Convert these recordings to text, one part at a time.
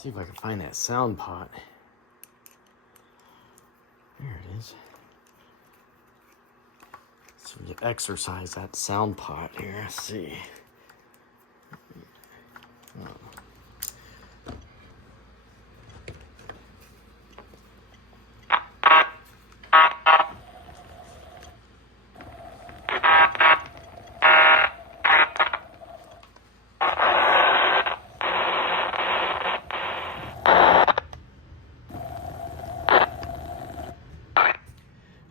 See if I can find that sound pot. There it is. So you exercise that sound pot here. Let's see. Oh.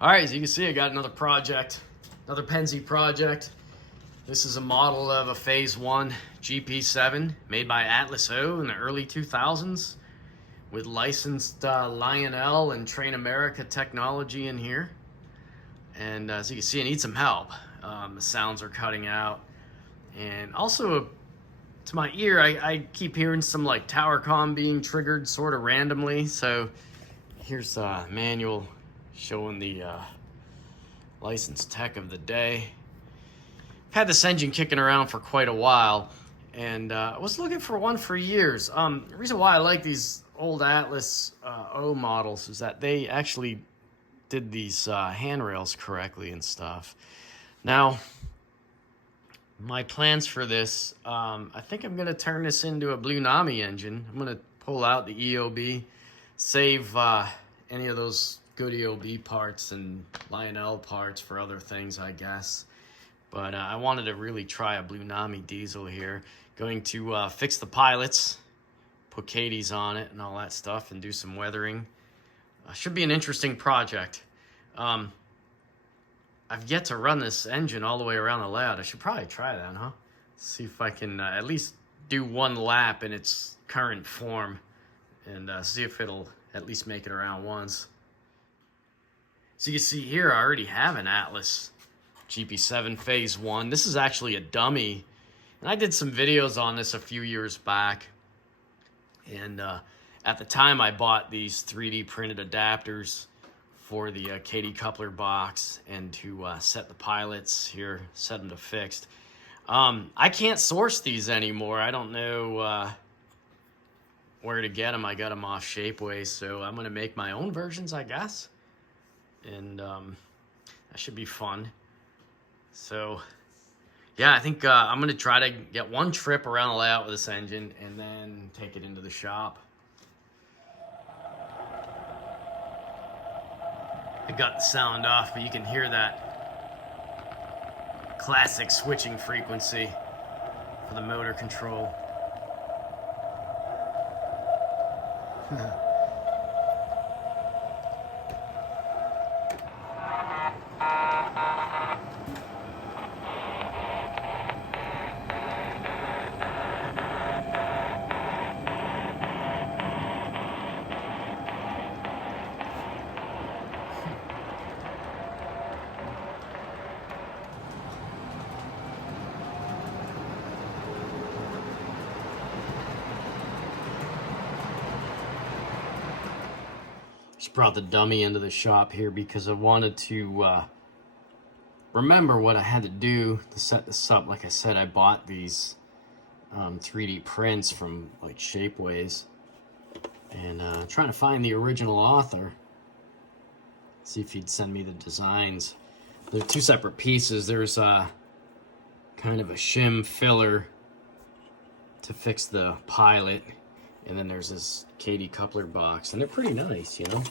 All right, as you can see, I got another project, another Penzi project. This is a model of a Phase 1 GP7 made by Atlas O in the early 2000s with licensed Lionel and Train America technology in here. And as you can see, I need some help. The sounds are cutting out. And also, to my ear, I keep hearing some like tower comm being triggered sort of randomly. So here's a manual showing the licensed tech of the day. I've had this engine kicking around for quite a while, and I was looking for one for years. The reason why I like these old Atlas O models is that they actually did these handrails correctly and stuff. Now, my plans for this, I think I'm going to turn this into a Blunami engine. I'm going to pull out the EOB, save any of those good EOB parts and Lionel parts for other things, I guess. But I wanted to really try a Blunami diesel here. Going to fix the pilots, put Katie's on it and all that stuff, and do some weathering. Should be an interesting project. I've yet to run this engine all the way around the layout. I should probably try that, huh? See if I can at least do one lap in its current form and see if it'll at least make it around once. So you can see here, I already have an Atlas GP7 Phase 1. This is actually a dummy. And I did some videos on this a few years back. And at the time, I bought these 3D printed adapters for the Katie coupler box and to set the pilots here, set them to fixed. I can't source these anymore. I don't know where to get them. I got them off Shapeways, so I'm going to make my own versions, I guess. And that should be fun. So yeah, I think I'm going to try to get one trip around the layout with this engine and then take it into the shop. I got the sound off, but you can hear that classic switching frequency for the motor control. Just brought the dummy into the shop here because I wanted to remember what I had to do to set this up. Like I said, I bought these 3D prints from like Shapeways, and trying to find the original author, see if he'd send me the designs. They're two separate pieces. There's kind of a shim filler to fix the pilot, and then there's this Katie coupler box, and they're pretty nice, you know.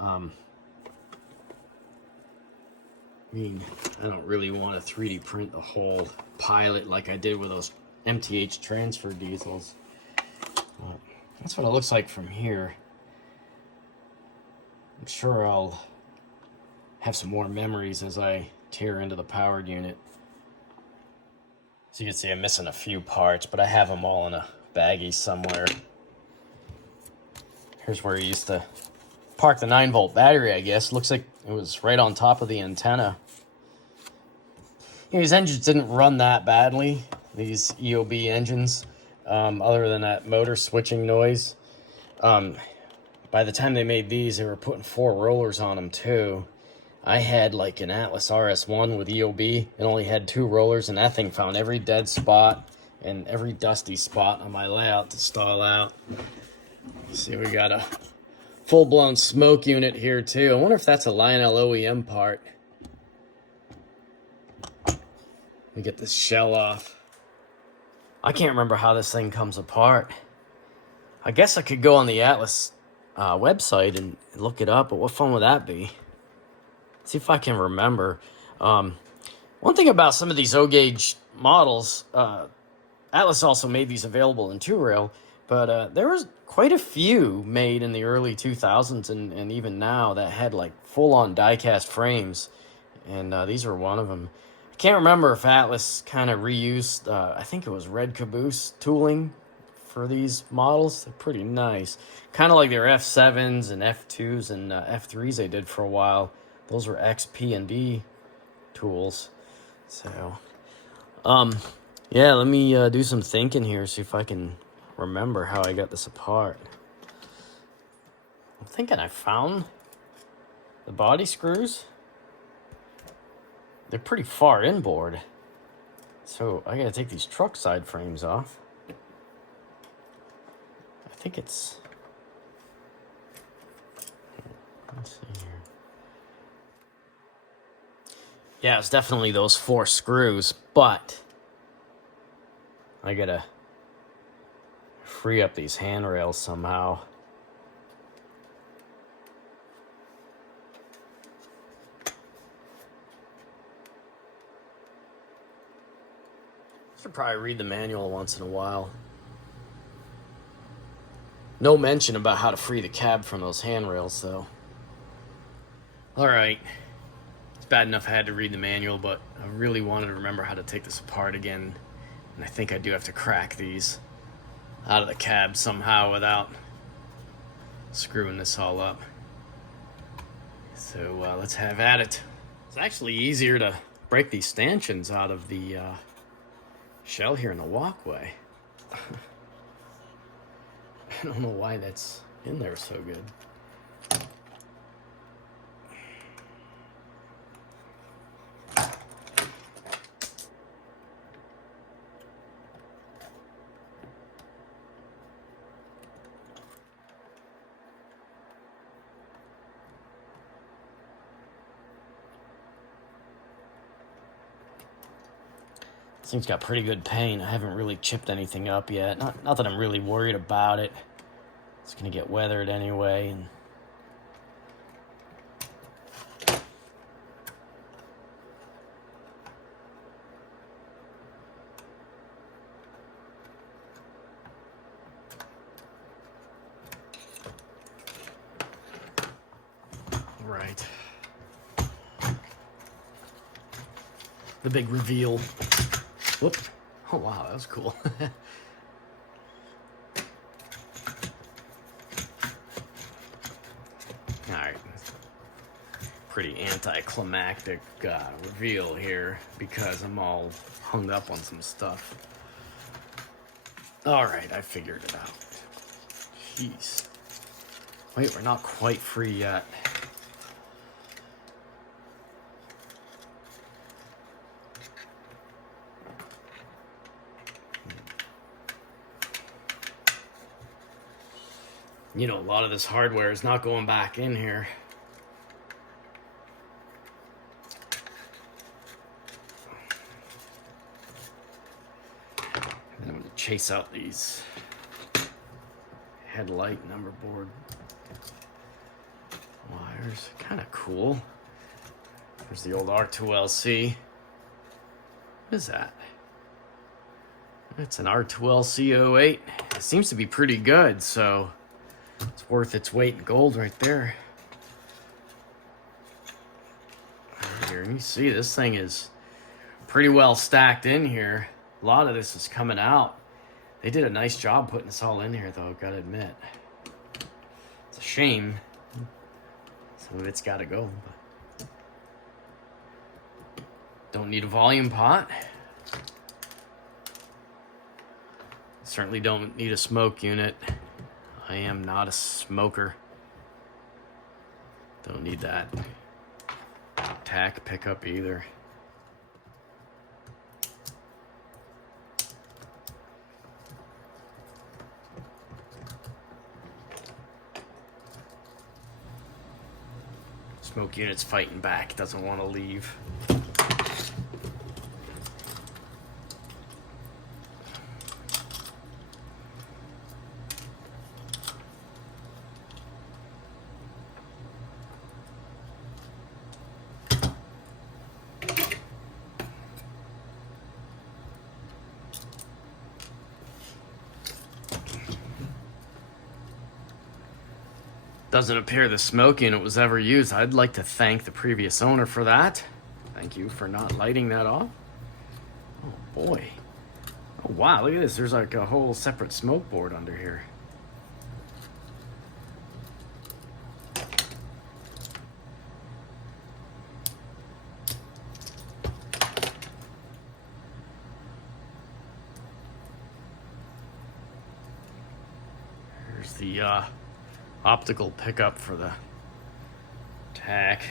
I mean, I don't really want to 3D print the whole pilot like I did with those MTH transfer diesels. That's what it looks like from here. I'm sure I'll have some more memories as I tear into the powered unit. So you can see I'm missing a few parts, but I have them all in a baggie somewhere. Here's where I used to park the 9-volt battery, I guess. Looks like it was right on top of the antenna. These engines didn't run that badly, these EOB engines, other than that motor switching noise. By the time they made these, they were putting 4 rollers on them too. I had like an Atlas RS1 with EOB. It only had 2 rollers, and that thing found every dead spot and every dusty spot on my layout to stall out. See, we got a full-blown smoke unit here too. I wonder if that's a Lionel OEM part. Let me get this shell off. I can't remember how this thing comes apart. I guess I could go on the Atlas website and look it up, but what fun would that be? See if I can remember. One thing about some of these O-gauge models, Atlas also made these available in 2-rail, but there was quite a few made in the early 2000s and even now that had like full-on die-cast frames, and these were one of them. I can't remember if Atlas kind of reused, I think it was red caboose tooling for these models. They're pretty nice. Kind of like their F7s and F2s and F3s they did for a while. Those were XP&D tools. So, yeah, let me do some thinking here, see if I can remember how I got this apart. I'm thinking I found the body screws. They're pretty far inboard, so I gotta take these truck side frames off. I think it's... Let's see here. Yeah, it's definitely those 4 screws, but I gotta free up these handrails somehow. Should probably read the manual once in a while. No mention about how to free the cab from those handrails, though. Alright. It's bad enough I had to read the manual, but I really wanted to remember how to take this apart again. And I think I do have to crack these out of the cab somehow without screwing this all up. So let's have at it. It's actually easier to break these stanchions out of the shell here in the walkway. I don't know why that's in there so good. This thing's got pretty good paint. I haven't really chipped anything up yet. Not that I'm really worried about it. It's gonna get weathered anyway. And right. The big reveal. Whoop. Oh, wow, that was cool. Alright. Pretty anticlimactic reveal here because I'm all hung up on some stuff. Alright, I figured it out. Jeez. Wait, we're not quite free yet. You know, a lot of this hardware is not going back in here. And I'm going to chase out these headlight number board wires. Kind of cool. There's the old R2LC. What is that? It's an R2LC 08. It seems to be pretty good, so it's worth its weight in gold right there. Here, you see this thing is pretty well stacked in here. A lot of this is coming out. They did a nice job putting this all in here, though, gotta admit. It's a shame. Some of it's gotta go. But don't need a volume pot. Certainly don't need a smoke unit. I am not a smoker. Don't need that tack pickup either. Smoke unit's fighting back, doesn't want to leave. Doesn't appear the smoke unit was ever used. I'd like to thank the previous owner for that. Thank you for not lighting that off. Oh boy. Oh wow, look at this. There's like a whole separate smoke board under here. Here's the optical pickup for the TAC.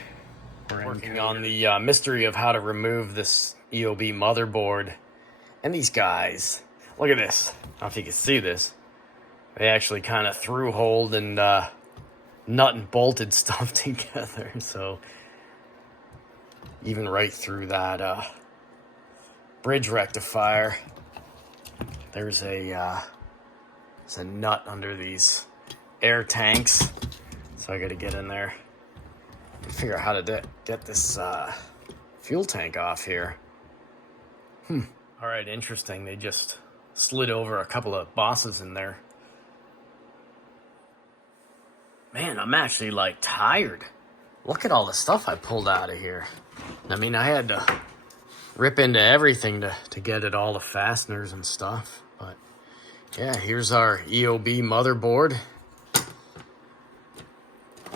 We're working on the mystery of how to remove this EOB motherboard. And these guys, look at this. I don't know if you can see this. They actually kind of through-holed and nut and bolted stuff together. So even right through that bridge rectifier, there's a nut under these air tanks. So I got to get in there and figure out how to get this fuel tank off here. All right, interesting. They just slid over a couple of bosses in there. Man, I'm actually like tired. Look at all the stuff I pulled out of here. I mean, I had to rip into everything to get at all the fasteners and stuff. But yeah, here's our EOB motherboard.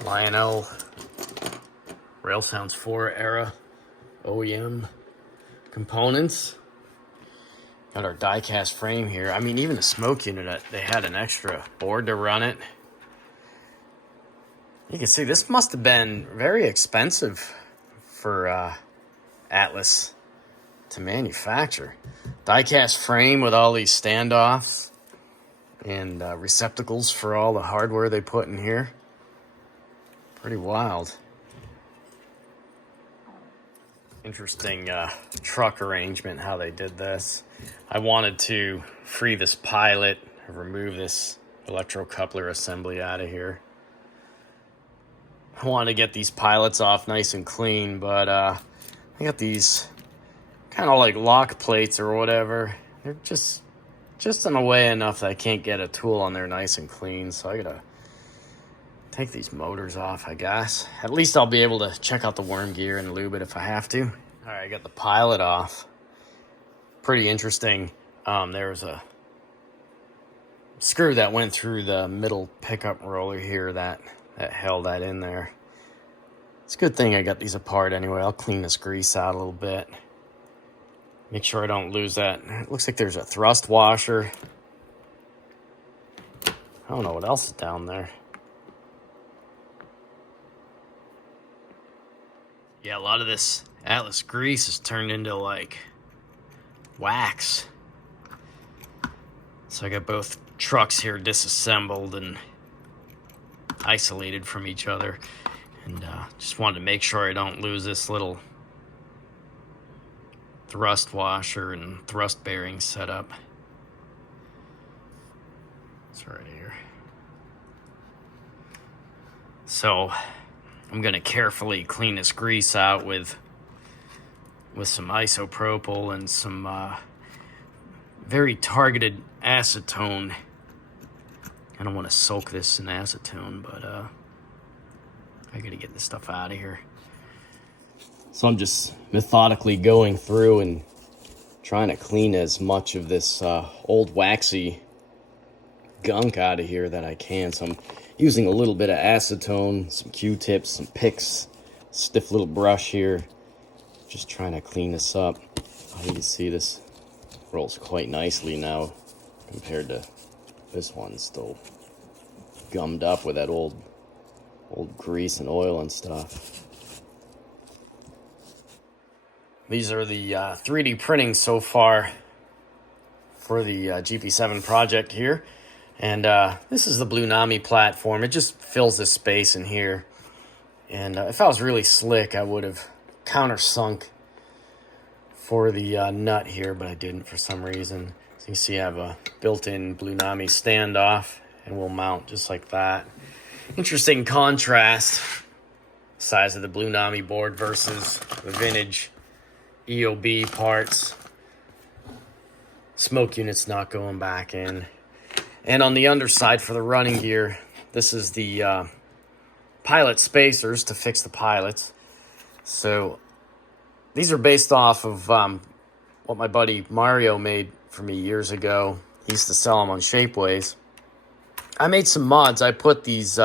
Lionel Rail Sounds 4 era OEM components. Got our die-cast frame here. I mean, even the smoke unit, they had an extra board to run it. You can see this must have been very expensive for Atlas to manufacture. Die-cast frame with all these standoffs and receptacles for all the hardware they put in here. Pretty wild. Interesting truck arrangement, how they did this. I wanted to free this pilot, remove this electrocoupler assembly out of here. I wanted to get these pilots off nice and clean, but I got these kind of like lock plates or whatever. They're just in a way enough that I can't get a tool on there nice and clean, so I gotta take these motors off, I guess. At least I'll be able to check out the worm gear and lube it if I have to. All right, I got the pilot off. Pretty interesting. There was a screw that went through the middle pickup roller here that held that in there. It's a good thing I got these apart anyway. I'll clean this grease out a little bit. Make sure I don't lose that. It looks like there's a thrust washer. I don't know what else is down there. Yeah, a lot of this Atlas grease is turned into like wax. So I got both trucks here disassembled and isolated from each other. And just wanted to make sure I don't lose this little thrust washer and thrust bearing setup. It's right here. So I'm gonna carefully clean this grease out with some isopropyl and some very targeted acetone. I don't want to soak this in acetone, but I gotta get this stuff out of here. So I'm just methodically going through and trying to clean as much of this old waxy gunk out of here that I can. So I'm using a little bit of acetone, some Q-tips, some picks, stiff little brush here. Just trying to clean this up. Oh, you can see this rolls quite nicely now compared to this one. Still gummed up with that old grease and oil and stuff. These are the 3D printing so far for the GP7 project here. And this is the Blunami platform. It just fills this space in here. And if I was really slick, I would have countersunk for the nut here, but I didn't for some reason. So you can see I have a built-in Blunami standoff, and we'll mount just like that. Interesting contrast, size of the Blunami board versus the vintage EOB parts. Smoke unit's not going back in. And on the underside for the running gear, this is the pilot spacers to fix the pilots. So these are based off of what my buddy Mario made for me years ago. He used to sell them on Shapeways. I made some mods. I put these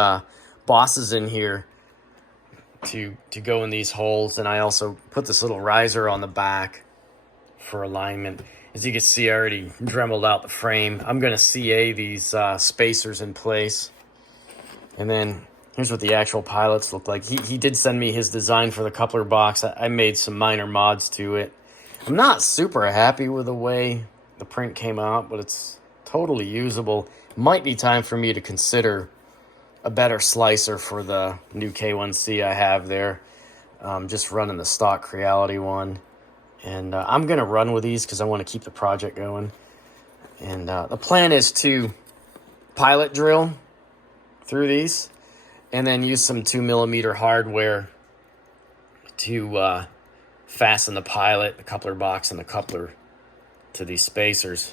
bosses in here to go in these holes, and I also put this little riser on the back for alignment. As you can see, I already dremeled out the frame. I'm going to CA these spacers in place. And then here's what the actual pilots look like. He did send me his design for the coupler box. I made some minor mods to it. I'm not super happy with the way the print came out, but it's totally usable. Might be time for me to consider a better slicer for the new K1C I have there. Just running the stock Creality one. And I'm going to run with these because I want to keep the project going. And the plan is to pilot drill through these and then use some 2mm hardware to fasten the pilot, the coupler box, and the coupler to these spacers.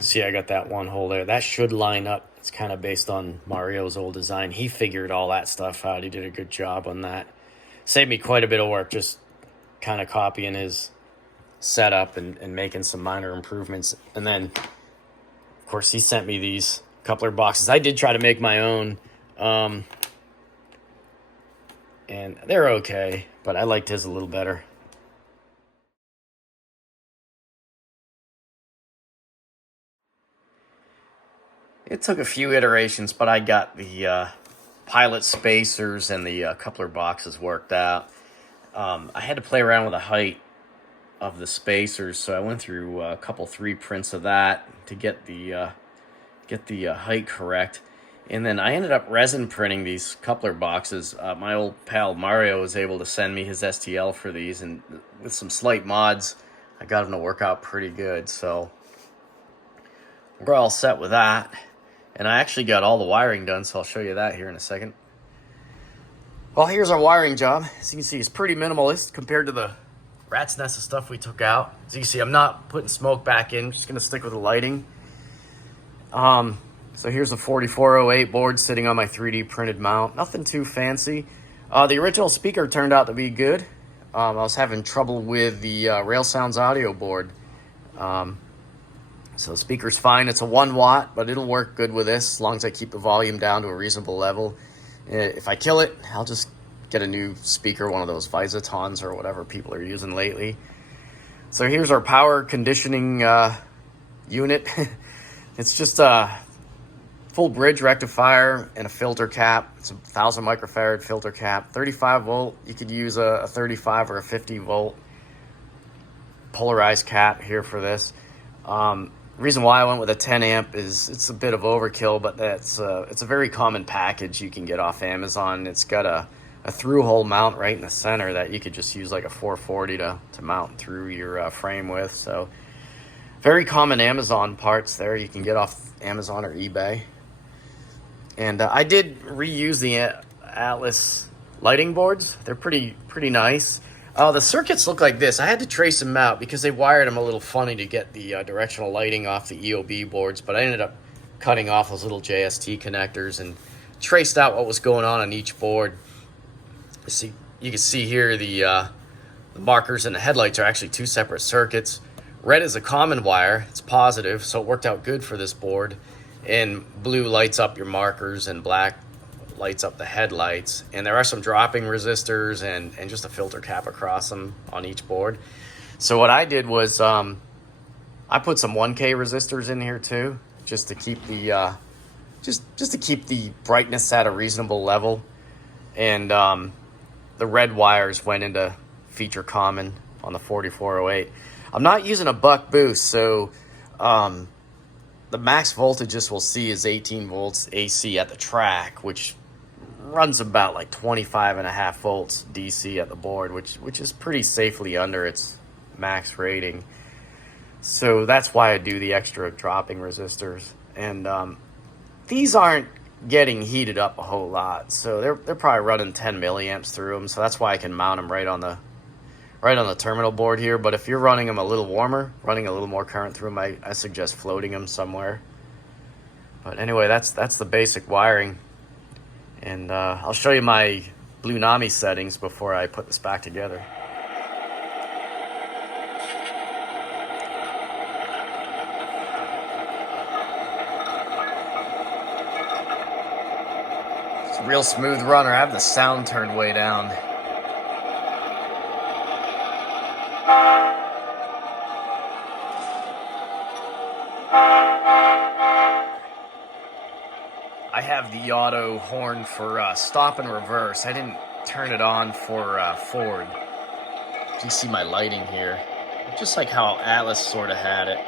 See, I got that one hole there. That should line up. It's kind of based on Mario's old design. He figured all that stuff out. He did a good job on that. Saved me quite a bit of work just kind of copying his setup and making some minor improvements. And then, of course, he sent me these coupler boxes. I did try to make my own, and they're okay, but I liked his a little better. It took a few iterations, but I got the pilot spacers and the coupler boxes worked out. I had to play around with the height of the spacers, so I went through a couple 3 prints of that to get the height correct. And then I ended up resin printing these coupler boxes. My old pal Mario was able to send me his STL for these, and with some slight mods, I got them to work out pretty good. So we're all set with that. And I actually got all the wiring done, so I'll show you that here in a second. Well, here's our wiring job. As you can see, it's pretty minimalist compared to the rat's nest of stuff we took out. As you can see, I'm not putting smoke back in. I'm just going to stick with the lighting. So here's a 4408 board sitting on my 3D printed mount. Nothing too fancy. The original speaker turned out to be good. I was having trouble with the Rail Sounds audio board. So the speaker's fine. It's a 1 watt, but it'll work good with this as long as I keep the volume down to a reasonable level. If I kill it, I'll just get a new speaker, one of those Visitons or whatever people are using lately. So here's our power conditioning unit. It's just a full bridge rectifier and a filter cap. It's a 1000 microfarad filter cap, 35 volt. You could use a 35 or a 50 volt polarized cap here for this. The reason why I went with a 10 amp is it's a bit of overkill, but it's a very common package you can get off Amazon. It's got a through hole mount right in the center that you could just use like a 440 to mount through your frame with. So very common Amazon parts there you can get off Amazon or eBay. And I did reuse the Atlas lighting boards. They're pretty nice. The circuits look like this. I had to trace them out because they wired them a little funny to get the directional lighting off the EOB boards, but I ended up cutting off those little JST connectors and traced out what was going on each board. You can see here the markers and the headlights are actually 2 separate circuits. Red is a common wire. It's positive, so it worked out good for this board. And blue lights up your markers and black lights up the headlights. And there are some dropping resistors and just a filter cap across them on each board. So what I did was I put some 1K resistors in here too, just to keep the just to keep the brightness at a reasonable level. And the red wires went into feature common on the 4408. I'm not using a buck boost, so the max voltages we'll see is 18 volts AC at the track, which runs about like 25.5 volts DC at the board, which is pretty safely under its max rating. So that's why I do the extra dropping resistors. And these aren't getting heated up a whole lot, so they're probably running 10 milliamps through them. So that's why I can mount them right on the terminal board here. But if you're running them a little warmer, running a little more current through them, I suggest floating them somewhere. But anyway, that's the basic wiring. And I'll show you my Blunami settings before I put this back together. It's a real smooth runner. I have the sound turned way down. I have the auto horn for stop and reverse. I didn't turn it on for forward. You can see my lighting here, just like how Atlas sort of had it,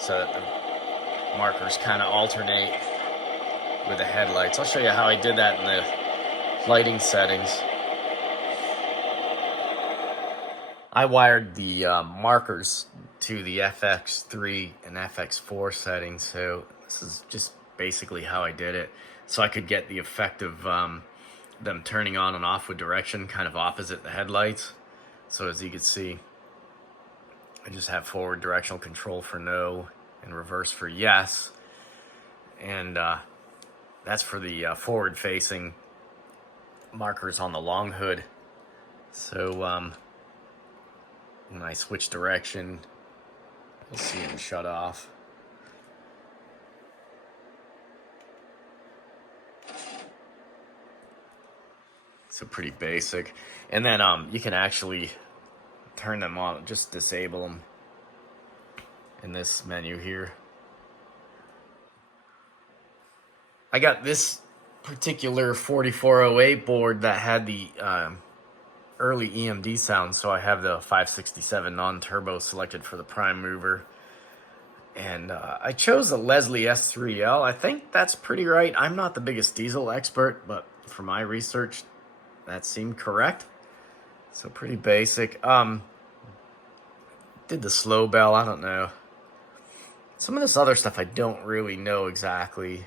so that the markers kind of alternate with the headlights. I'll show you how I did that in the lighting settings. I wired the markers to the FX3 and FX4 settings, so this is just basically how I did it. So I could get the effect of them turning on and off with direction kind of opposite the headlights. So as you can see, I just have forward directional control for no and reverse for yes. And that's for the forward facing markers on the long hood. So when I switch direction, you'll see them shut off. So pretty basic. And then you can actually turn them on, just disable them in this menu here. I got this particular 4408 board that had the early EMD sound, so I have the 567 non-turbo selected for the prime mover. And I chose the Leslie S3L. I think that's pretty right. I'm not the biggest diesel expert, but for my research, that seemed correct. So pretty basic. Did the slow bell, I don't know. Some of this other stuff I don't really know exactly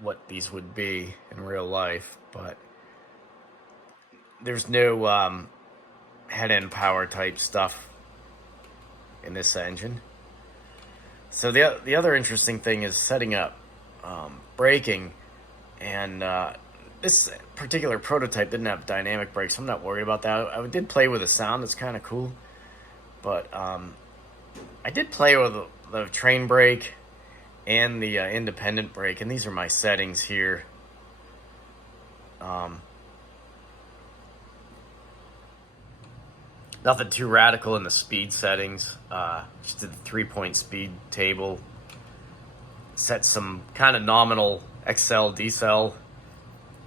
what these would be in real life, but there's no head-end power type stuff in this engine. So the other interesting thing is setting up braking, and this particular prototype didn't have dynamic brakes, so I'm not worried about that. I did play with the sound, it's kind of cool, but I did play with the train brake and the independent brake, and these are my settings here. Nothing too radical in the speed settings. Just did the 3-point speed table. Set some kind of nominal XL, decel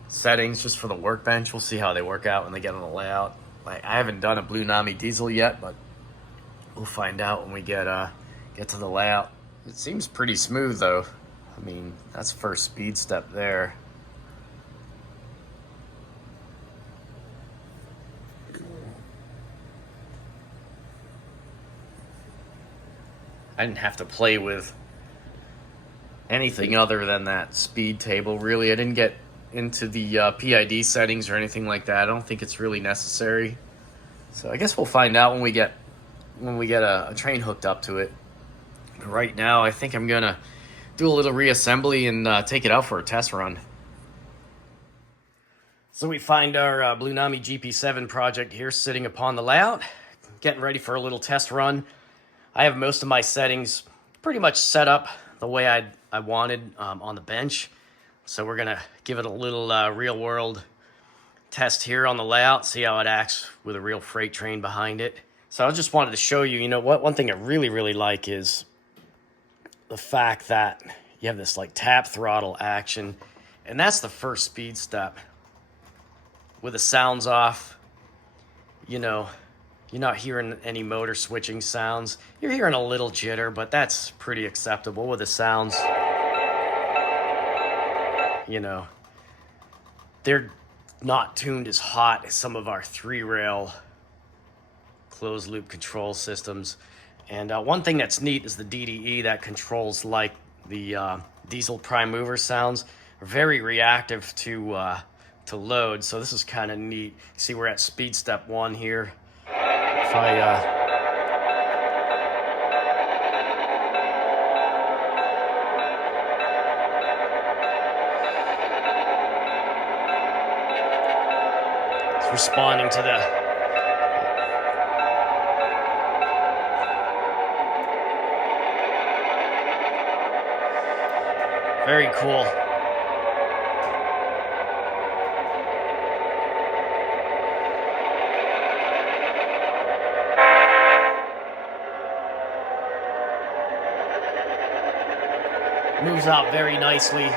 settings just for the workbench. We'll see how they work out when they get on the layout. I haven't done a Blunami diesel yet, but we'll find out when we get to the layout. It seems pretty smooth though. I mean, that's first speed step there. I didn't have to play with anything other than that speed table, really. I didn't get into the PID settings or anything like that. I don't think it's really necessary. So I guess we'll find out when we get a train hooked up to it. But right now, I think I'm gonna do a little reassembly and take it out for a test run. So we find our Blunami GP7 project here sitting upon the layout, getting ready for a little test run. I have most of my settings pretty much set up the way I wanted on the bench. So we're gonna give it a little real world test here on the layout, see how it acts with a real freight train behind it. So I just wanted to show you, what, one thing I really like is the fact that you have this like tap throttle action, and that's the first speed step. With the sounds off, You're not hearing any motor switching sounds. You're hearing a little jitter, but that's pretty acceptable with the sounds. You know, they're not tuned as hot as some of our 3-rail closed loop control systems. And one thing that's neat is the DDE that controls like the diesel prime mover sounds are very reactive to load. So this is kind of neat. See, we're at speed step 1 here. If I it's responding to the very cool. Moves out very nicely.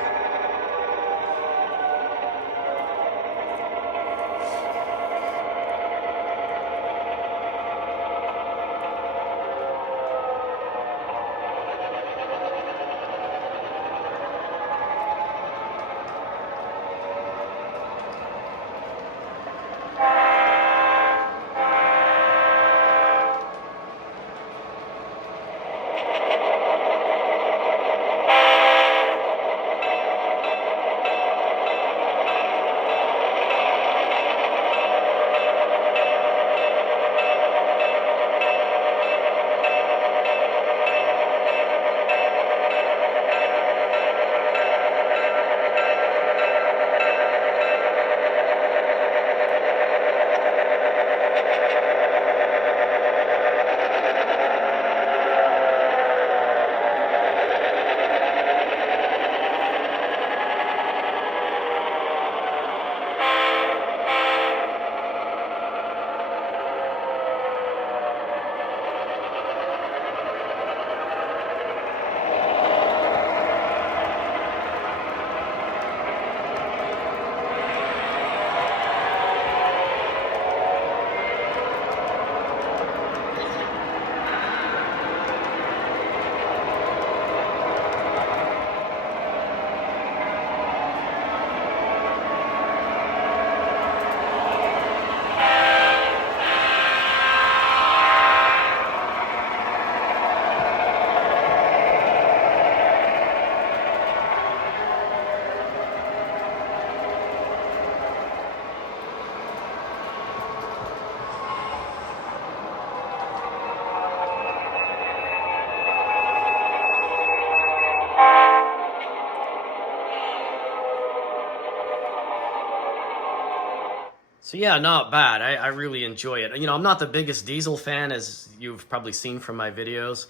So yeah, not bad. I really enjoy it. You know, I'm not the biggest diesel fan, as you've probably seen from my videos,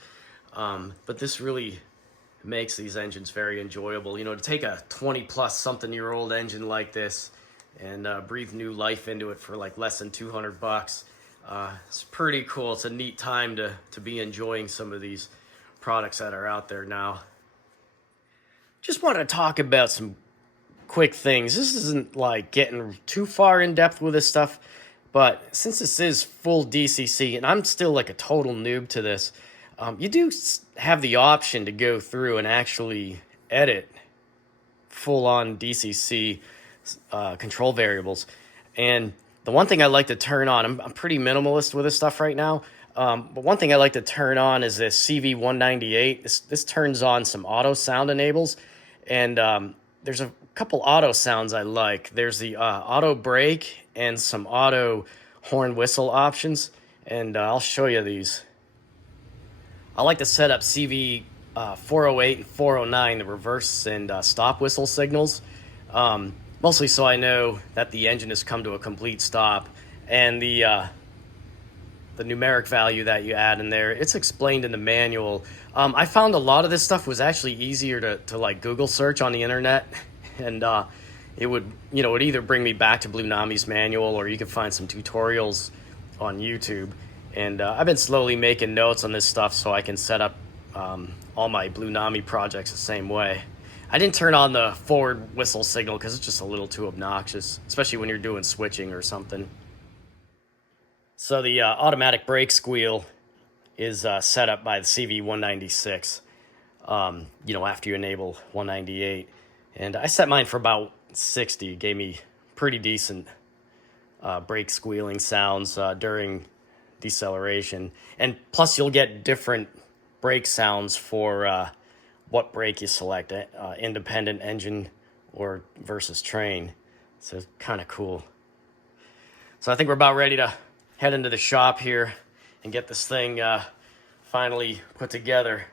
but this really makes these engines very enjoyable. You know, to take a 20+ something year old engine like this and breathe new life into it for like less than 200 bucks. It's pretty cool. It's a neat time to be enjoying some of these products that are out there now. Just want to talk about some quick things. This isn't like getting too far in depth with this stuff, but since this is full DCC and I'm still like a total noob to this, you do have the option to go through and actually edit full-on DCC control variables. And the one thing I like to turn on, I'm pretty minimalist with this stuff right now, but one thing I like to turn on is this CV198. This turns on some auto sound enables, and there's a couple auto sounds I like. There's the auto brake and some auto horn whistle options, and I'll show you these. I like to set up CV 408 and 409, the reverse and stop whistle signals, mostly so I know that the engine has come to a complete stop. And the numeric value that you add in there, it's explained in the manual. I found a lot of this stuff was actually easier to like Google search on the internet, and it would either bring me back to Blunami's manual, or you could find some tutorials on YouTube. And I've been slowly making notes on this stuff so I can set up all my Blunami projects the same way. I didn't turn on the forward whistle signal because it's just a little too obnoxious, especially when you're doing switching or something. So the automatic brake squeal is set up by the CV196, you know, after you enable 198. And I set mine for about 60. It gave me pretty decent brake squealing sounds during deceleration. And plus you'll get different brake sounds for what brake you select, independent, engine, or versus train. So it's kind of cool. So I think we're about ready to head into the shop here and get this thing finally put together.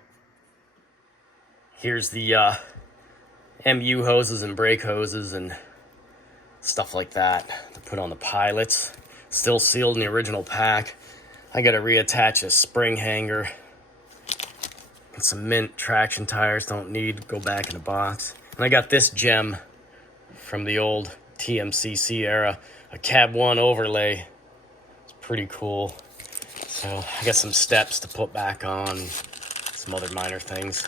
Here's the MU hoses and brake hoses and stuff like that to put on the pilots. Still sealed in the original pack. I gotta reattach a spring hanger. And some mint traction tires, don't need, go back in the box. And I got this gem from the old TMCC era, a Cab 1 overlay. It's pretty cool. So I got some steps to put back on, some other minor things.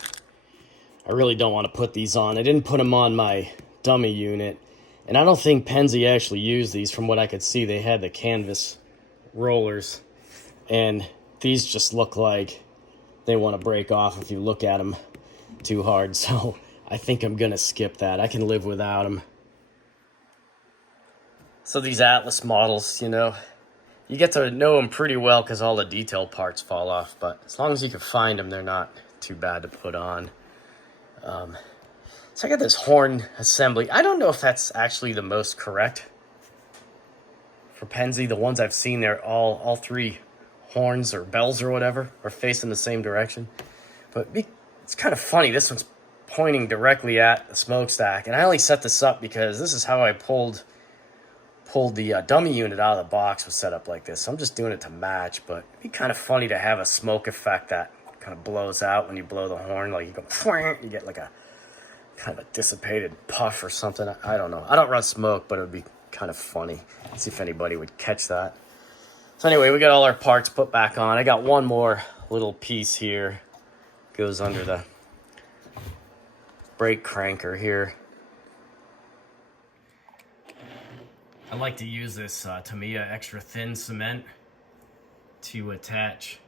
I really don't want to put these on. I didn't put them on my dummy unit. And I don't think Penzi actually used these. From what I could see, they had the canvas rollers. And these just look like they want to break off if you look at them too hard. So I think I'm going to skip that. I can live without them. So these Atlas models, you know, you get to know them pretty well because all the detail parts fall off. But as long as you can find them, they're not too bad to put on. So I got this horn assembly. I don't know if that's actually the most correct for Penzi. The ones I've seen, they're all three horns or bells or whatever are facing the same direction. But it's kind of funny. This one's pointing directly at the smokestack. And I only set this up because this is how I pulled the dummy unit out of the box, was set up like this. So I'm just doing it to match. But it'd be kind of funny to have a smoke effect that kind of blows out when you blow the horn. Like you go, you get like a kind of a dissipated puff or something. I don't know. I don't run smoke, but it would be kind of funny. See if anybody would catch that. So anyway, we got all our parts put back on. I got one more little piece here. Goes under the brake cranker here. I like to use this Tamiya extra thin cement to attach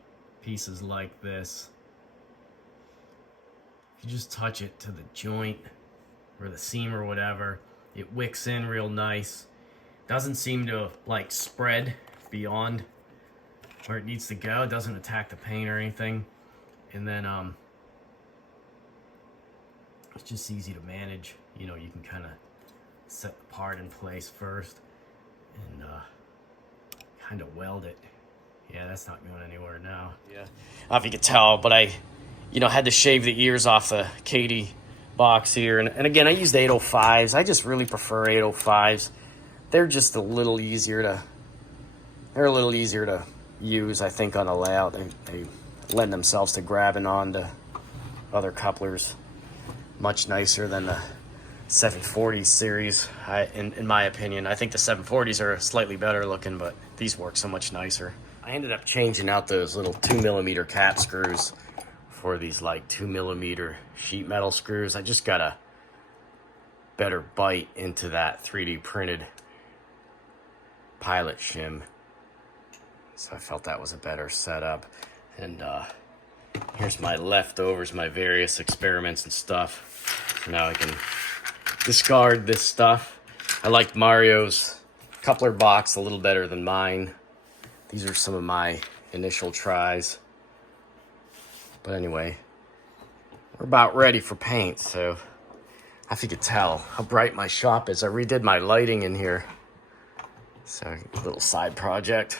pieces like this. If you just touch it to the joint or the seam or whatever, it wicks in real nice. Doesn't seem to like spread beyond where it needs to go. It doesn't attack the paint or anything. And then it's just easy to manage. You know, you can kind of set the part in place first and kind of weld it. Yeah, that's not going anywhere now. Yeah, I don't know if you could tell, but I, you know, had to shave the ears off the Katie box here. And again, I used 805s. I just really prefer 805s. They're just a little easier to use, I think, on a layout. They lend themselves to grabbing onto other couplers much nicer than the 740 series, in my opinion. I think the 740s are slightly better looking, but these work so much nicer. I ended up changing out those little 2mm cap screws for these like 2mm sheet metal screws. I just got a better bite into that 3D printed pilot shim. So I felt that was a better setup. And here's my leftovers, my various experiments and stuff. So now I can discard this stuff. I liked Mario's coupler box a little better than mine. These are some of my initial tries. But anyway, we're about ready for paint. So if you could tell how bright my shop is, I redid my lighting in here. So a little side project.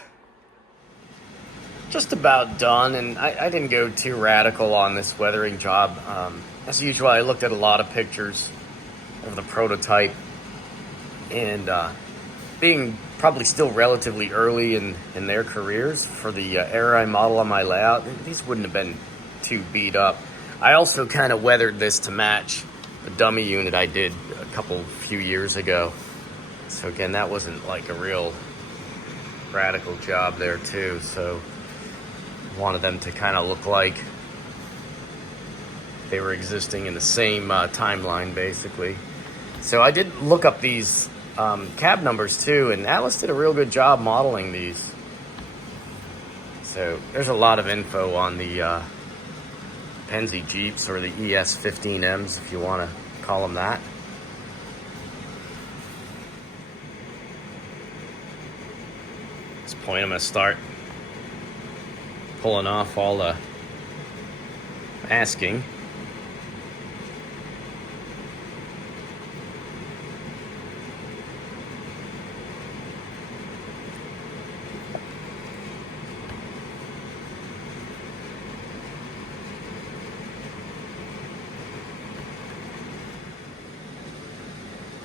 Just about done, and I didn't go too radical on this weathering job. As usual, I looked at a lot of pictures of the prototype, and being probably still relatively early in their careers for the era I model on my layout, these wouldn't have been too beat up. I also kind of weathered this to match a dummy unit I did a few years ago. So again, that wasn't like a real radical job there too. So wanted them to kind of look like they were existing in the same timeline, basically. So I did look up these cab numbers too, and Atlas did a real good job modeling these. So there's a lot of info on the Penzi Jeeps, or the ES15Ms if you want to call them that. At this point I'm going to start pulling off all the masking.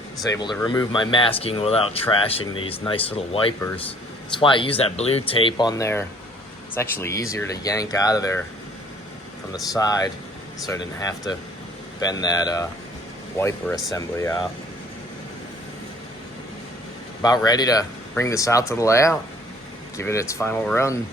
I was able to remove my masking without trashing these nice little wipers. That's why I use that blue tape on there. It's actually easier to yank out of there from the side, so I didn't have to bend that wiper assembly out. About ready to bring this out to the layout, give it its final run.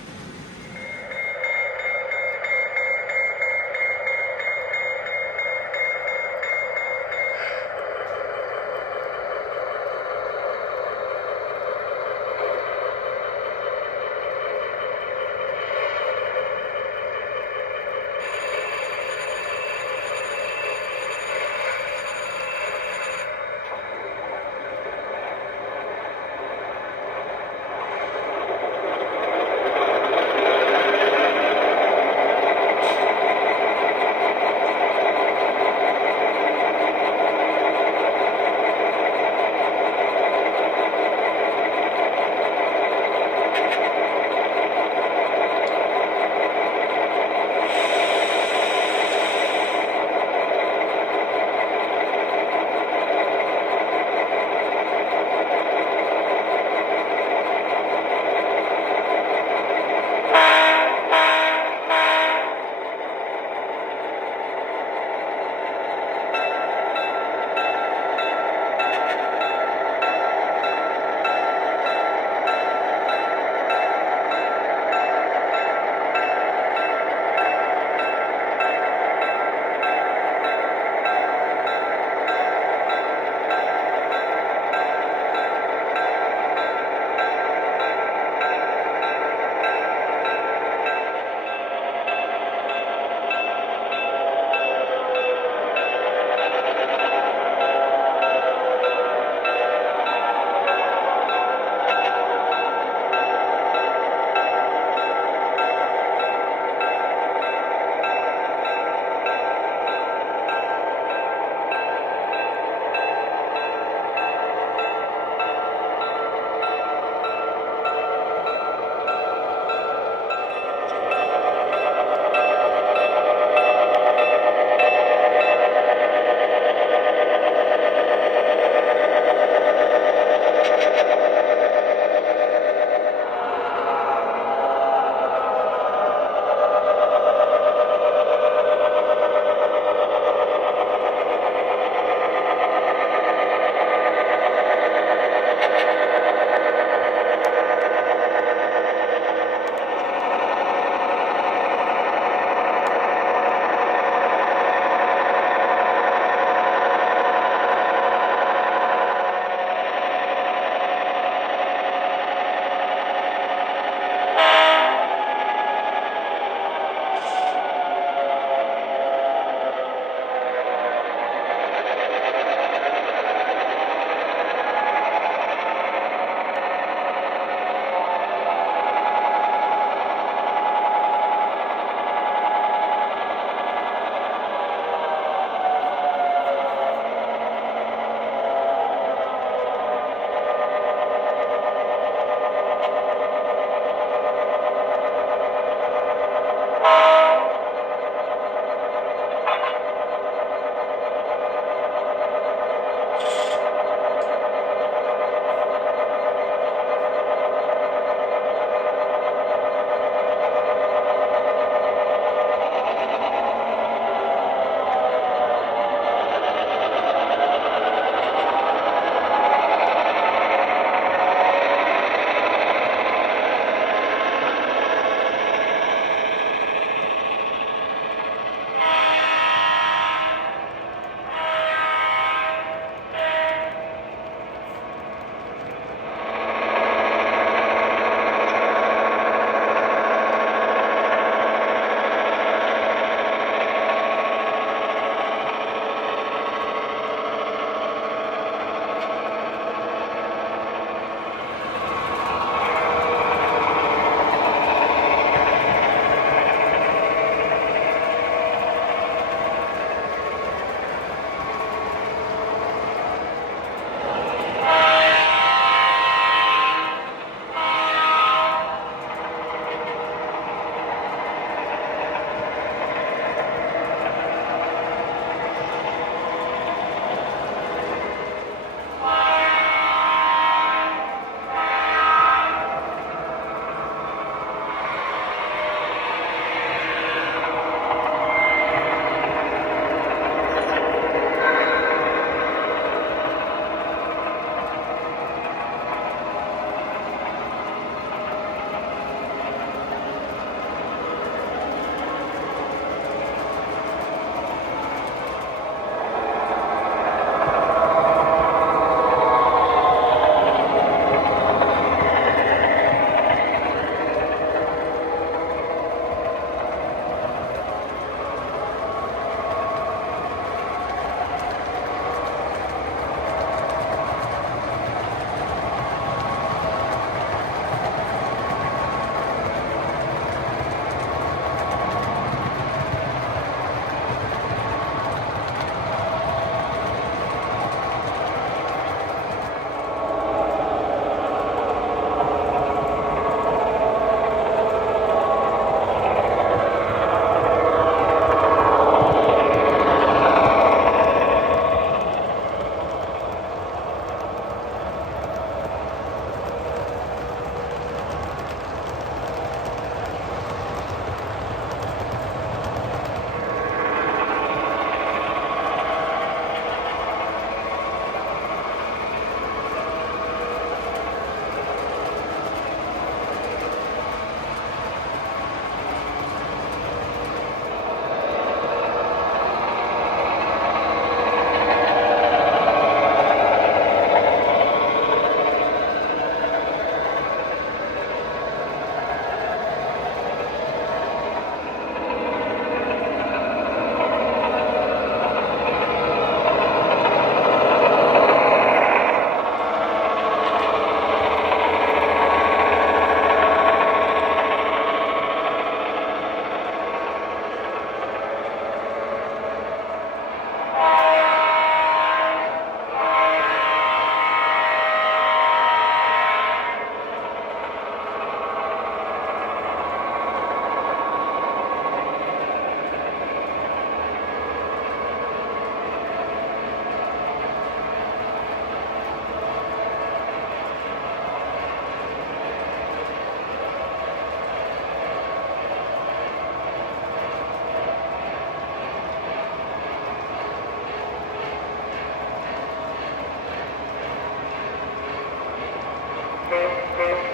Thank you.